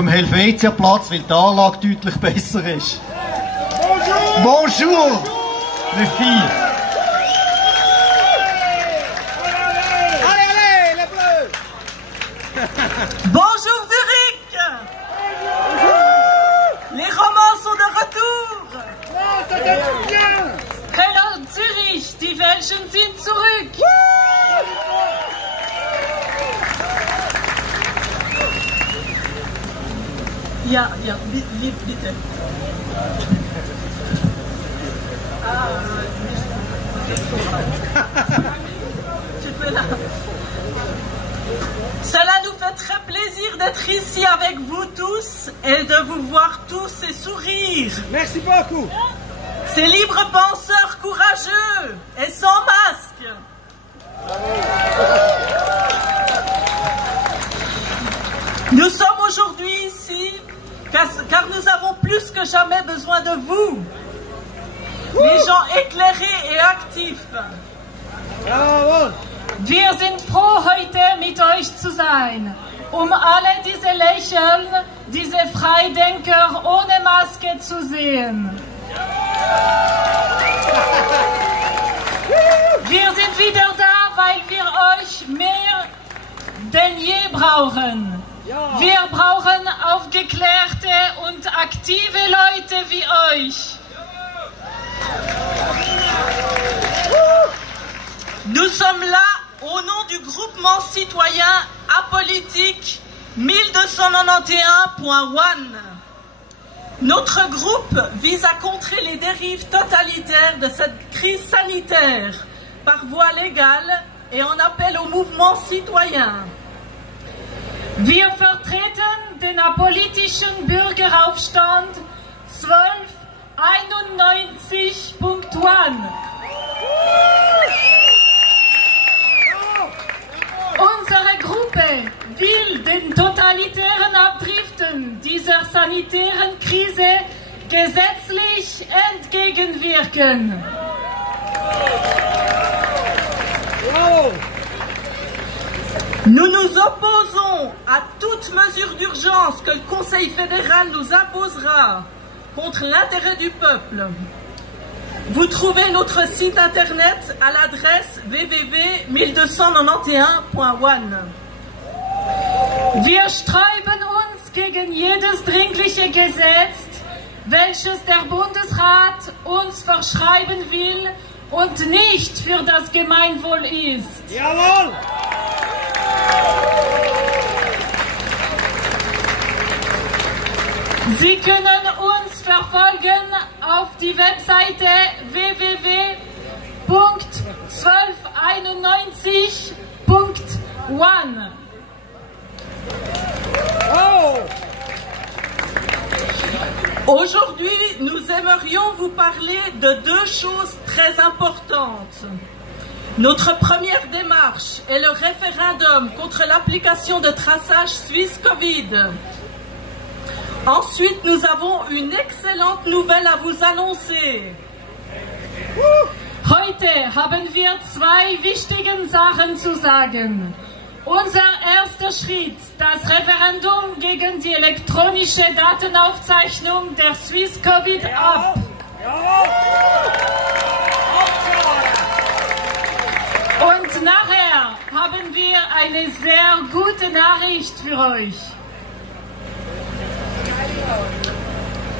dem Helvetiaplatz, weil die Anlage deutlich besser ist. Bonjour! Bonjour! Les filles! Allez, allez, les bleus! Bonjour Zurich! Les romans sont de retour! Hello Zürich, die Welschen sind zurück! Ja, bitte. Cela nous fait très plaisir d'être ici avec vous tous et de vous voir tous et sourire. Merci beaucoup. Ces libres penseurs courageux et sans masque. Nous sommes aujourd'hui ici car nous avons plus que jamais besoin de vous, les gens éclairés et actifs. Bravo. Wir sind froh, heute mit euch zu sein, alle diese Lächeln, diese Freidenker ohne Maske zu sehen. Wir sind wieder da, weil wir euch mehr denn je brauchen. Wir brauchen aufgeklärte und aktive Leute wie euch. Nous sommes là au nom du groupement citoyen apolitique 1291.1. Notre groupe vise à contrer les dérives totalitaires de cette crise sanitaire par voie légale et en appel au mouvement citoyen. Wir vertreten den apolitischen Bürgeraufstand 1291.1. Unsere Gruppe will den totalitären Abdriften dieser sanitären Krise gesetzlich entgegenwirken. Nous nous opposons à toute mesure d'urgence que le Conseil fédéral nous imposera contre l'intérêt du peuple. Vous trouvez notre site internet à l'adresse www.1291.1. Wir sträuben uns gegen jedes dringliche Gesetz, welches der Bundesrat uns verschreiben will und nicht für das Gemeinwohl ist. Jawohl! Sie können uns verfolgen auf die Webseite www.1291.1. Oh! Aujourd'hui, nous aimerions vous parler de deux choses très importantes. Notre première démarche est le référendum contre l'application de traçage suisse Covid. Ensuite, nous avons une excellente nouvelle à vous annoncer. Heute haben wir zwei wichtige Sachen zu sagen. Unser erster Schritt, das Referendum gegen die elektronische Datenaufzeichnung der Swiss Covid App. Und nachher haben wir eine sehr gute Nachricht für euch.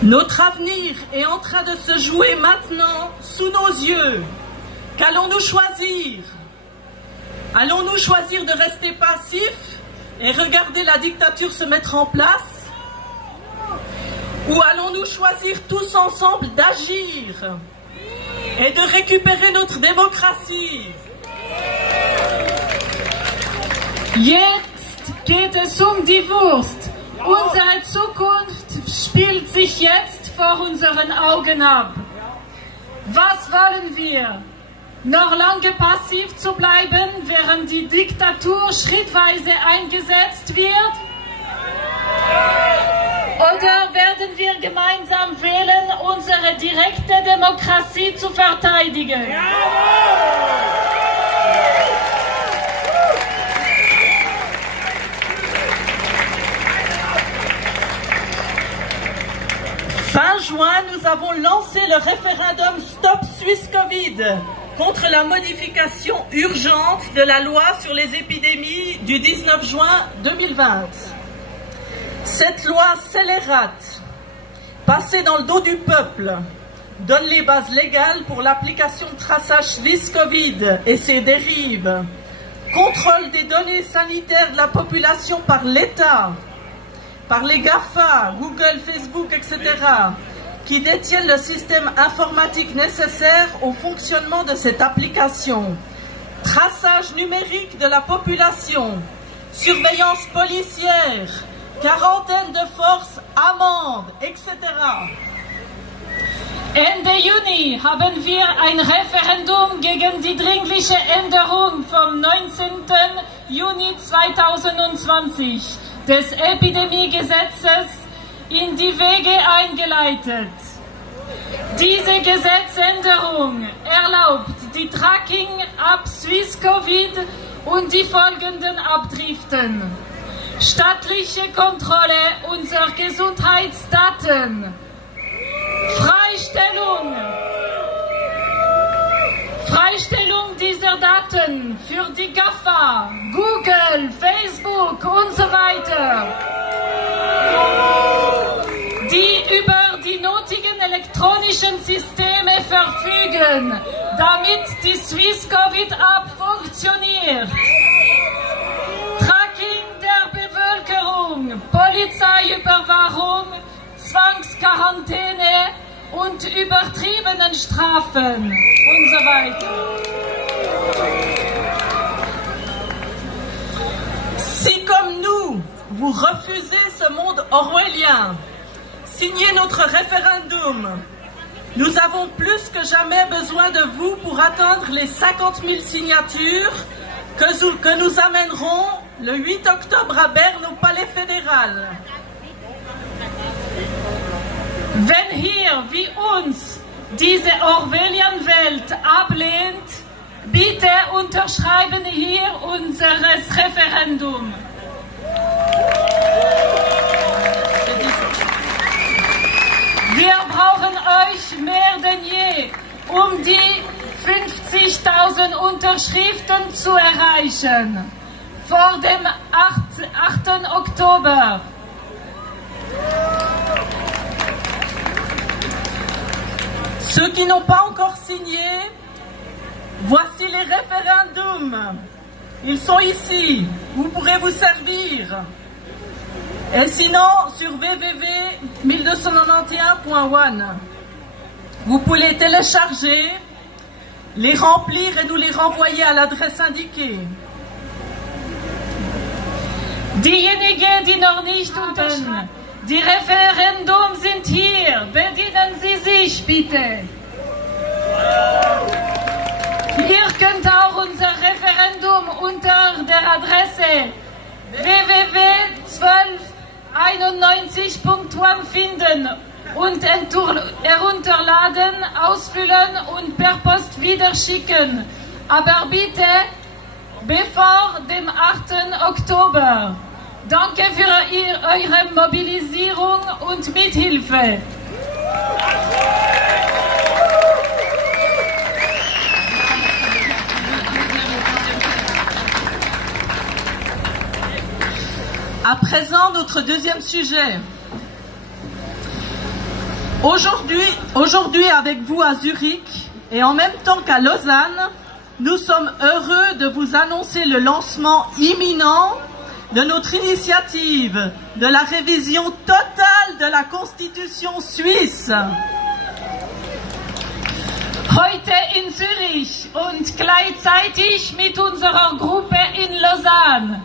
Notre avenir est en train de se jouer maintenant sous nos yeux. Qu'allons-nous choisir? Allons-nous choisir de rester passifs et regarder la dictature se mettre en place? Ou allons-nous choisir tous ensemble d'agir et de récupérer notre démocratie? Jetzt geht es die Wurst. Unsere Zukunft spielt sich jetzt vor unseren Augen ab. Was wollen wir? Noch lange passiv zu bleiben, während die Diktatur schrittweise eingesetzt wird? Oder werden wir gemeinsam wählen, unsere direkte Demokratie zu verteidigen? juin, nous avons lancé le référendum Stop Suisse Covid contre la modification urgente de la loi sur les épidémies du 19 juin 2020. Cette loi scélérate, passée dans le dos du peuple, donne les bases légales pour l'application de traçage Suisse Covid et ses dérives, contrôle des données sanitaires de la population par l'État, par les GAFA, Google, Facebook, etc., qui détiennent le système informatique nécessaire au fonctionnement de cette application, traçage numérique de la population, surveillance policière, quarantaine de forces, amende, etc. Ende Juni haben wir ein Referendum gegen die dringliche Änderung vom 19. Juni 2020 des Epidemiegesetzes in die Wege eingeleitet. Diese Gesetzänderung erlaubt die Tracking ab Swiss Covid und die folgenden Abdriften: staatliche Kontrolle unserer Gesundheitsdaten, Freistellung dieser Daten für die GAFA, Google, Facebook und so weiter, die über die nötigen elektronischen Systeme verfügen, damit die Swiss Covid App funktioniert. Tracking der Bevölkerung, Polizeiüberwachung, Zwangsquarantäne und übertriebenen Strafen und so weiter. Si comme nous, vous refusez ce monde orwellien, signez notre référendum. Nous avons plus que jamais besoin de vous pour atteindre les 50 000 signatures que nous amènerons le 8 octobre à Berne au Palais fédéral. Wenn hier wie uns diese Orwellian-Welt ablehnt, bitte unterschreiben hier unseres Referendum. Wir brauchen euch mehr denn je, um die 50.000 Unterschriften zu erreichen. Vor dem 8. Oktober. Ceux qui n'ont pas encore signé, voici les référendums. Ils sont ici. Vous pourrez vous servir. Et sinon, sur www.1291.one, vous pouvez les télécharger, les remplir et nous les renvoyer à l'adresse indiquée. Diejenigen, die noch nicht unterschreiben, die Referendum sind hier. Bedienen Sie sich bitte. Ihr könnt auch unser Referendum unter der Adresse www.1291.one finden und herunterladen, ausfüllen und per Post wieder schicken. Aber bitte bevor dem 8. Oktober. Danke für eure Mobilisierung und Mithilfe. À présent, notre deuxième sujet. Aujourd'hui, avec vous à Zurich et en même temps qu'à Lausanne, nous sommes heureux de vous annoncer le lancement imminent de notre initiative de la révision totale de la Constitution suisse. Heute in Zürich und gleichzeitig mit unserer Gruppe in Lausanne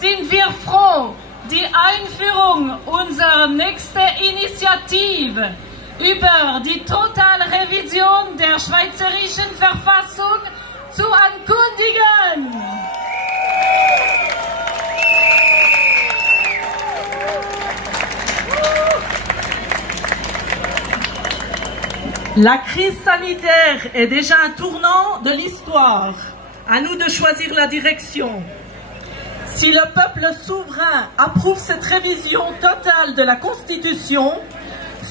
sind wir froh, die Einführung unserer nächsten Initiative über die Totalrevision der Schweizerischen Verfassung zu ankündigen. La crise sanitaire est déjà un tournant de l'histoire. À nous de choisir la direction. Si le peuple souverain approuve cette révision totale de la Constitution,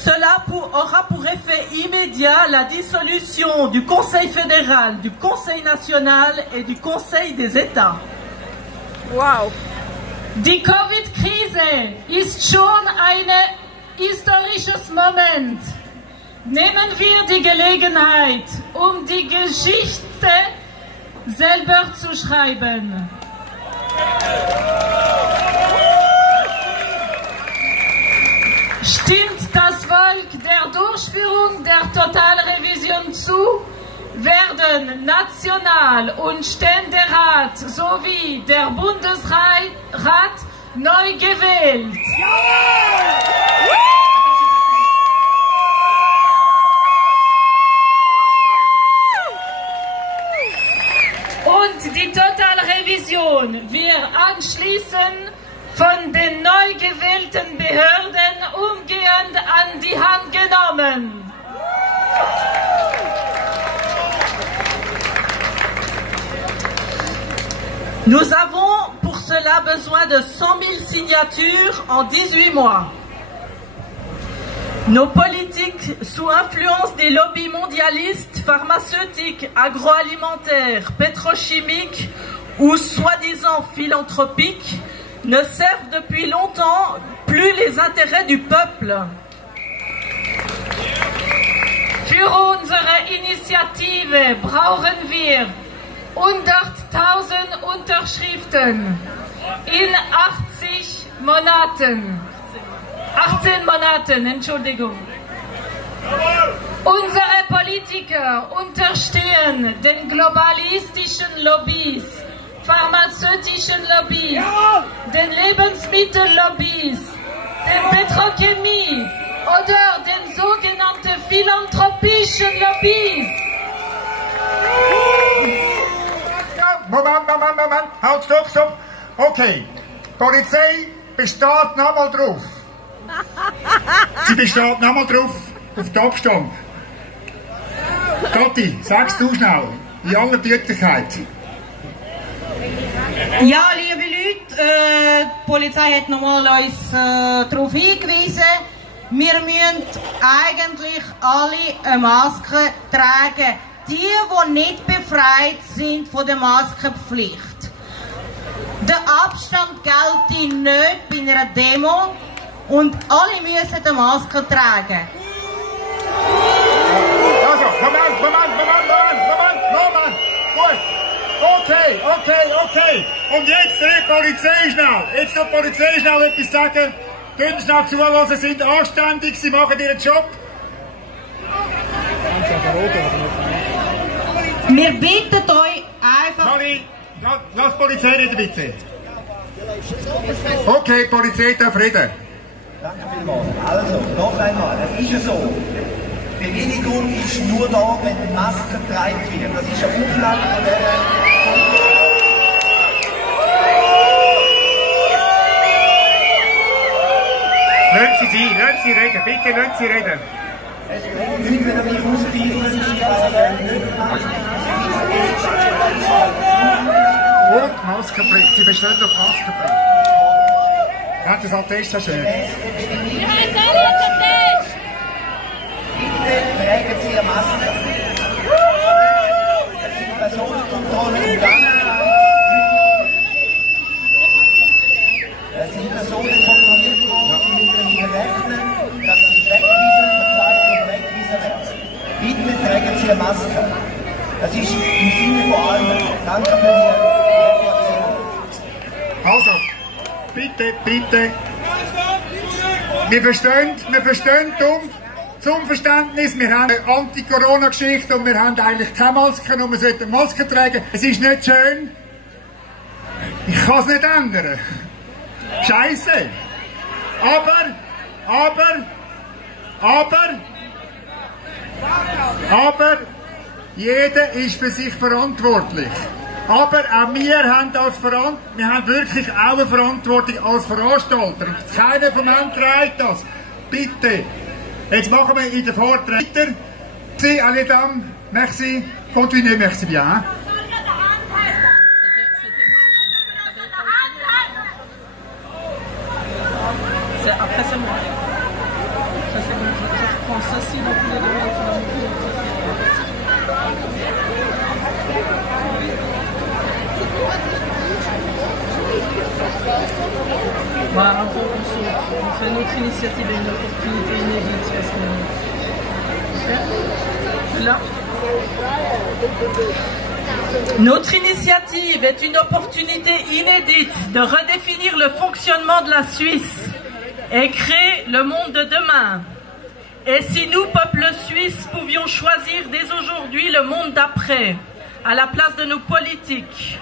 Cela aura pour effet immédiat la dissolution du Conseil fédéral, du Conseil national et du Conseil des États. Wow. Die Covid-Krise ist schon ein historisches Moment. Nehmen wir die Gelegenheit, um die Geschichte selber zu schreiben. Stimmt das Volk der Durchführung der Totalrevision zu, werden National- und Ständerat sowie der Bundesrat neu gewählt. Und die Totalrevision wird anschließend von den neu gewählten Behörden umgehend an die Hand genommen. Nous avons pour cela besoin de 100 000 signatures en 18 mois. Nos politiques, sous influence des lobbies mondialistes, pharmaceutiques, agroalimentaires, pétrochimiques ou soi-disant philanthropiques, ne servent depuis longtemps plus les intérêts du peuple. Für unsere Initiative brauchen wir 100.000 Unterschriften in 80 Monaten. 18 Monaten, Entschuldigung. Unsere Politiker unterstehen den globalistischen Lobbys, pharmazeutischen Lobbys, den Lebensmittellobbys, den Petrochemie oder den sogenannten philanthropischen Lobbys. Moment, halt, stopp. Okay, die Polizei besteht nochmal drauf. Sie besteht nochmal drauf, auf den Abstand. Kathi, sag's du schnell, in aller Deutlichkeit. Ja, liebe Leute, die Polizei hat nochmal uns darauf hingewiesen, wir müssen eigentlich alle eine Maske tragen. Die nicht befreit sind von der Maskenpflicht. Der Abstand gilt nicht bei einer Demo und alle müssen eine Maske tragen. Also, Moment. Gut. Okay. Und jetzt die Polizei schnell. Jetzt die Polizei schnell etwas sagen. Könnt schnell zuhören, sind anständig, sie machen ihren Job. Wir bitten euch einfach... Mari, lass die Polizei reden, bitte. Okay, die Polizei darf reden. Danke vielmals. Also, noch einmal, es ist ja so. Bewilligung ist nur da, wenn Masken getragen wird. Das ist eine Auflage von der... Lassen Sie reden, bitte lassen Sie reden. Es bringt nichts, wenn er mich auspfeifen, Und Maskenpflicht, Sie bestehen auf Maskenpflicht. Ja, das Attest ist schön. Wir haben alle ein Attest! Bitte tragen Sie eine Maske. Es sind Personenkontrollen im Gang. Es sind Personen kontrolliert worden, Sie müssen damit rechnen, dass sie weggewiesen werden. Bitte tragen Sie eine Maske. Das ist im Sinne von allen. Danke für die Information. Also, bitte. Wir verstehen zum Verständnis, wir haben eine Anti-Corona-Geschichte und wir haben eigentlich keine Masken und wir sollten Masken tragen. Es ist nicht schön. Ich kann es nicht ändern. Scheiße. Aber jeder ist für sich verantwortlich. Aber auch wir haben wirklich auch eine Verantwortung als Veranstalter. Keiner von uns trägt das. Bitte. Jetzt machen wir in den Vorträgen weiter. Merci, alle dames. Merci. Continuez, merci bien. Après c'est moi. c'est bon, je prends ceci dans tous les domaines. Voilà, on fait notre initiative et une opportunité inédite. Là. Notre initiative est une opportunité inédite de redéfinir le fonctionnement de la Suisse et créer le monde de demain. Et si nous, peuple suisse, pouvions choisir dès aujourd'hui le monde d'après, à la place de nos politiques?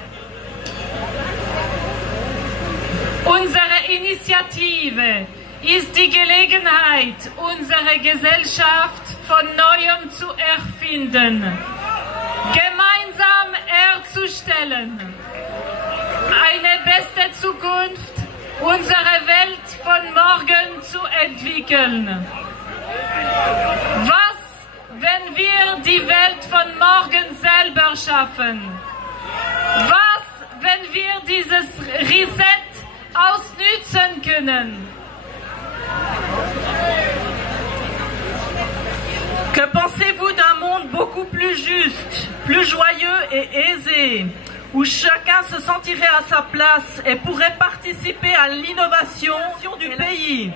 Unsere Initiative ist die Gelegenheit, unsere Gesellschaft von Neuem zu erfinden, gemeinsam herzustellen, eine beste Zukunft, unsere Welt von morgen zu entwickeln. Was, wenn wir die Welt von morgen selber schaffen? Was, wenn wir dieses Reset ausnützen können? Que pensez-vous d'un monde beaucoup plus juste, plus joyeux et aisé, où chacun se sentirait à sa place et pourrait participer à l'innovation du pays?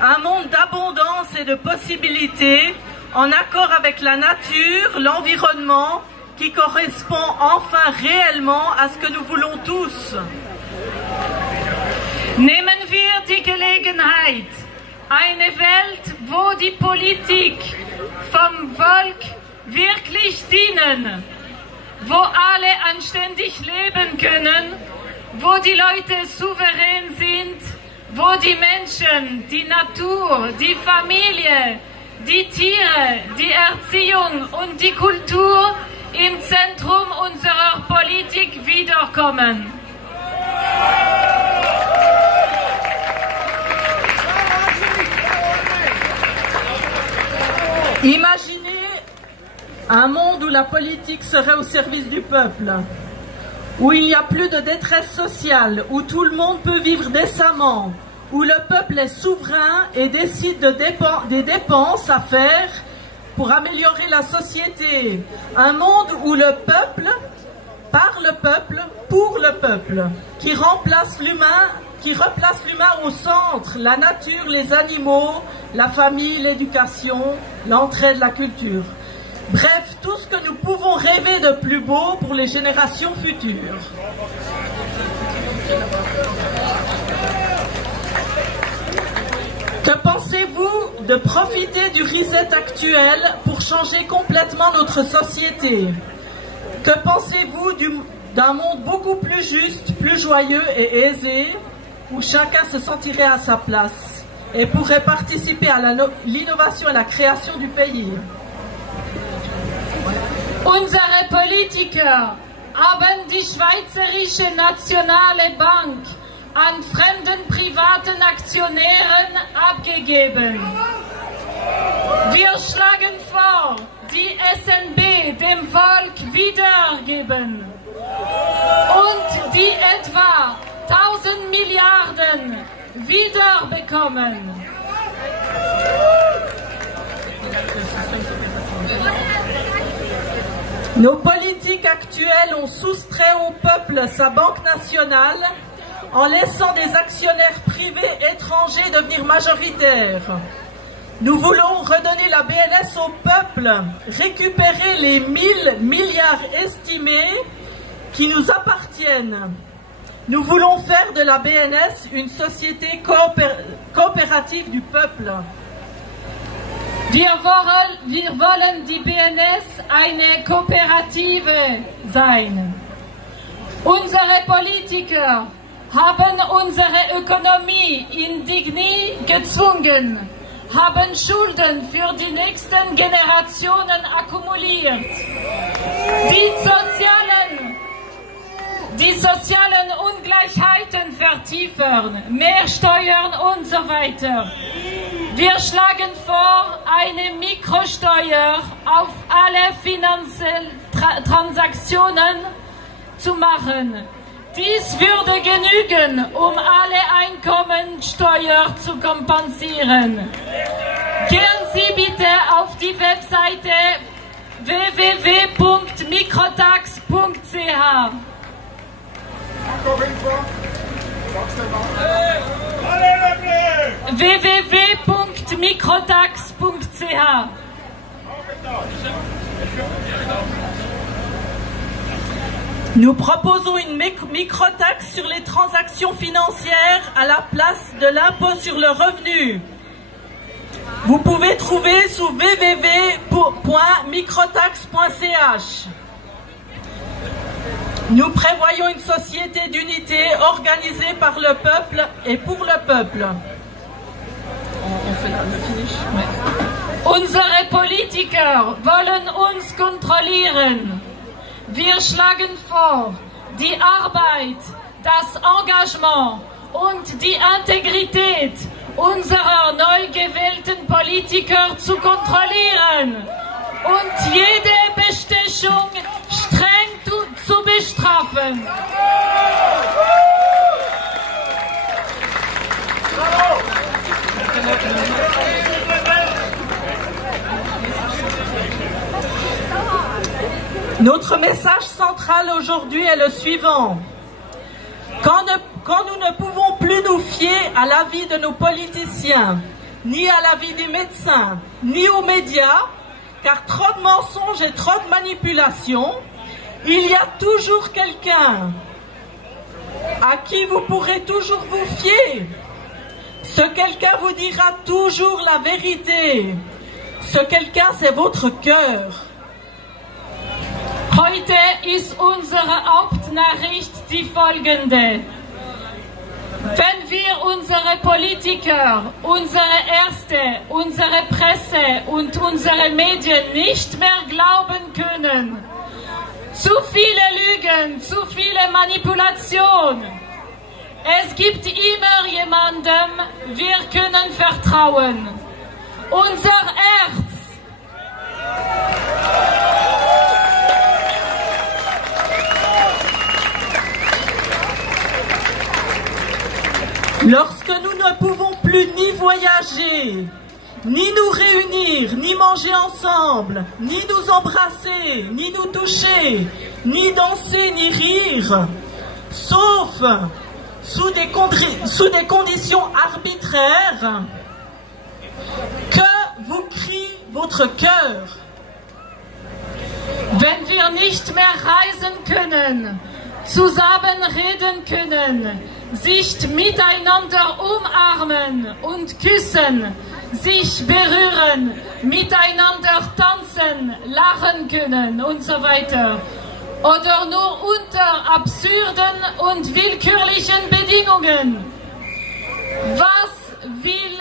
Un monde d'abondance et de possibilités, en accord avec la nature, l'environnement, qui correspond enfin réellement à ce que nous voulons tous. Nehmen wir die Gelegenheit, eine Welt, wo die Politik vom Volk wirklich dienen, wo alle anständig leben können, wo die Leute souverän sind, wo die Menschen, die Natur, die Familie, die Tiere, die Erziehung und die Kultur im Zentrum unserer Politik wiederkommen. Imaginez un monde où la politique serait au service du peuple, où il n'y a plus de détresse sociale, où tout le monde peut vivre décemment, où le peuple est souverain et décide des dépenses à faire pour améliorer la société. Un monde où le peuple, par le peuple, pour le peuple, qui replace l'humain au centre, la nature, les animaux, la famille, l'éducation, l'entraide, la culture. Bref, tout ce que nous pouvons rêver de plus beau pour les générations futures. Que pensez-vous de profiter du reset actuel pour changer complètement notre société? Que pensez-vous d'un monde beaucoup plus juste, plus joyeux et aisé, où chacun se sentirait à sa place et pourrait participer à l'innovation et la création du pays? Unsere Politiker haben die Schweizerische Nationale Bank an fremden privaten Aktionären abgegeben. Wir schlagen vor, die SNB dem Volk wiedergeben und die etwa 1000 Milliarden wiederbekommen. Nos politiques actuelles ont soustrait au peuple sa banque nationale en laissant des actionnaires privés étrangers devenir majoritaires. Nous voulons redonner la BNS au peuple, récupérer les 1000 milliards estimés qui nous appartiennent. Nous voulons faire de la BNS une société coopérative du peuple. Wir wollen die BNS eine Kooperative sein. Unsere Politiker haben unsere Ökonomie in die Knie gezwungen, haben Schulden für die nächsten Generationen akkumuliert. Die sozialen Ungleichheiten vertiefen, mehr Steuern und so weiter. Wir schlagen vor, eine Mikrosteuer auf alle finanziellen Transaktionen zu machen. Dies würde genügen, um alle Einkommensteuer zu kompensieren. Gehen Sie bitte auf die Webseite www.mikrotax.ch. www.mikrotax.ch. Nous proposons une microtaxe sur les transactions financières à la place de l'impôt sur le revenu. Vous pouvez trouver sous www.microtax.ch. Nous prévoyons une société d'unité organisée par le peuple et pour le peuple. On fait le finish. Ouais. Unsere Politiker wollen uns kontrollieren. Wir schlagen vor, die Arbeit, das Engagement und die Integrität unserer neu gewählten Politiker zu kontrollieren und jede Bestechung streng zu bestrafen. Notre message central aujourd'hui est le suivant. Quand nous ne pouvons plus nous fier à l'avis de nos politiciens, ni à l'avis des médecins, ni aux médias, car trop de mensonges et trop de manipulations, il y a toujours quelqu'un à qui vous pourrez toujours vous fier. Ce quelqu'un vous dira toujours la vérité. Ce quelqu'un, c'est votre cœur. Heute ist unsere Hauptnachricht die folgende. Wenn wir unsere Politiker, unsere Ärzte, unsere Presse und unsere Medien nicht mehr glauben können, zu viele Lügen, zu viele Manipulationen, es gibt immer jemandem, wir können vertrauen. Unser Herz. Lorsque nous ne pouvons plus ni voyager, ni nous réunir, ni manger ensemble, ni nous embrasser, ni nous toucher, ni danser, ni rire, sauf sous des conditions arbitraires, que vous crie votre cœur. Wenn wir nicht mehr reisen können, zusammen reden können, sich miteinander umarmen und küssen, sich berühren, miteinander tanzen, lachen können und so weiter. Oder nur unter absurden und willkürlichen Bedingungen. Was will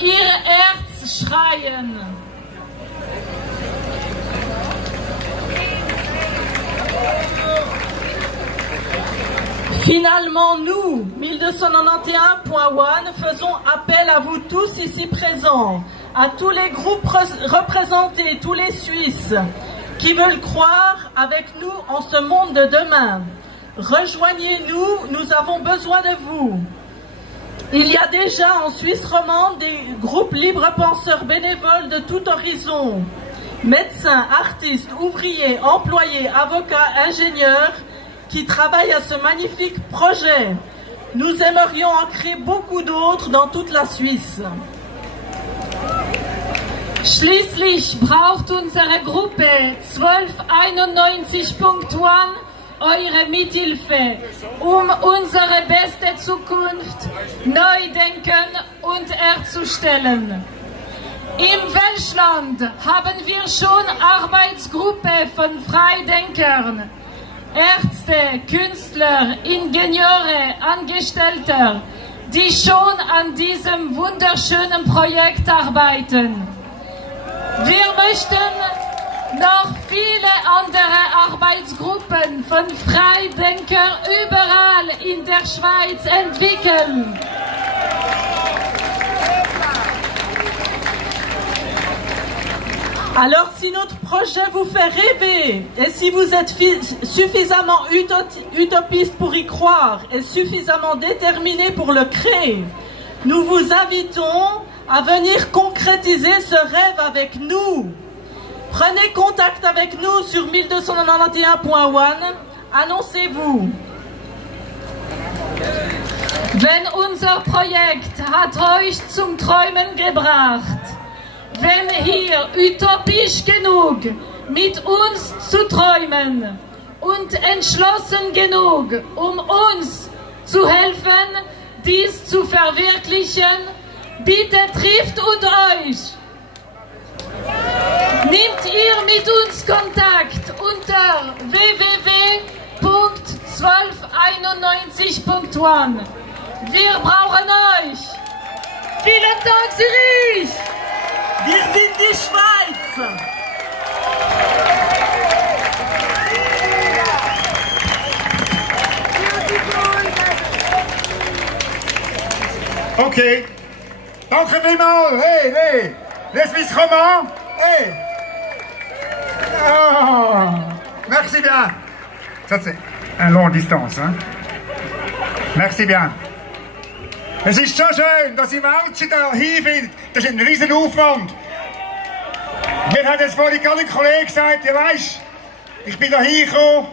Ihr Herz schreien? Finalement, nous, 1291.1, faisons appel à vous tous ici présents, à tous les groupes représentés, tous les Suisses, qui veulent croire avec nous en ce monde de demain. Rejoignez-nous, nous avons besoin de vous. Il y a déjà en Suisse romande des groupes libres penseurs bénévoles de tout horizon, médecins, artistes, ouvriers, employés, avocats, ingénieurs, qui travaillent à ce magnifique projet. Nous aimerions en créer beaucoup d'autres dans toute la Suisse. Schließlich braucht unsere Gruppe 1291.1 eure Mithilfe, unsere beste Zukunft neu denken und herzustellen. Im Welschland haben wir schon Arbeitsgruppe von Freidenkern, Ärzte, Künstler, Ingenieure, Angestellte, die schon an diesem wunderschönen Projekt arbeiten. Wir möchten noch viele andere Arbeitsgruppen von Freidenkern überall in der Schweiz entwickeln. Alors si notre projet vous fait rêver et si vous êtes suffisamment utopiste pour y croire et suffisamment déterminé pour le créer, nous vous invitons à venir concrétiser ce rêve avec nous. Prenez contact avec nous sur 1291.1. Annoncez-vous. Wenn unser Projekt hat euch zum Träumen gebracht, wenn ihr utopisch genug mit uns zu träumen und entschlossen genug, uns zu helfen, dies zu verwirklichen, bitte trifft und euch. Nehmt ihr mit uns Kontakt unter www.1291.1. Wir brauchen euch. Vielen Dank, Zürich. Wir sind die Schweiz. Okay. Danke vielmals. Hey, hey. Les Suisses romands. Hey. Oh. Merci bien. Ça, c'est une longue distance. Hein? Merci bien. Es ist so schön, dass ich Menschen da hinfinde. Das ist ein riesen Aufwand. Mir hat jetzt vorhin gerade ein Kollege gesagt, ja weisst, ich bin da hingekommen.